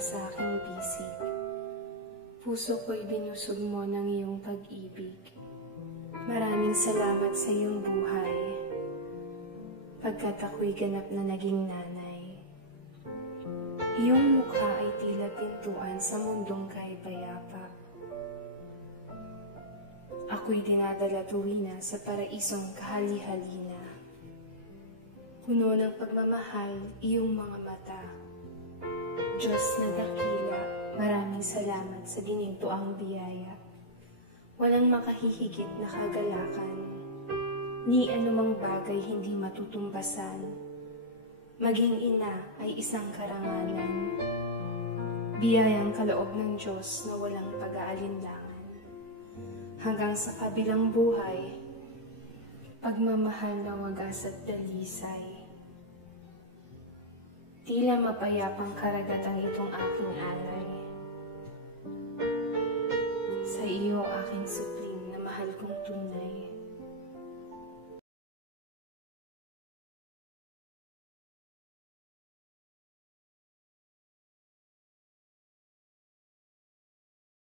sa aking bisig. Puso ko'y binusog mo ng iyong pag-ibig. Maraming salamat sa iyong buhay, pagkat ako'y ganap na naging nanay. Iyong mukha ay tila pintuan sa mundong kay payapa. Ako'y dinadala tuwina sa paraisong kahali-halina. Puno ng pagmamahal iyong mga mata. Diyos na dakila, maraming salamat sa ginintuang biyaya. Walang makahihigit na kagalakan, ni anumang bagay hindi matutumbasan. Maging ina ay isang karangalan, biyayang kaloob ng Diyos na walang pag-aalinlangan. Hanggang sa kabilang buhay, pagmamahal na wagas at dalisay. Tila mapayapang karagatan itong aking alay. Sa iyo aking supling na mahal kong tunay.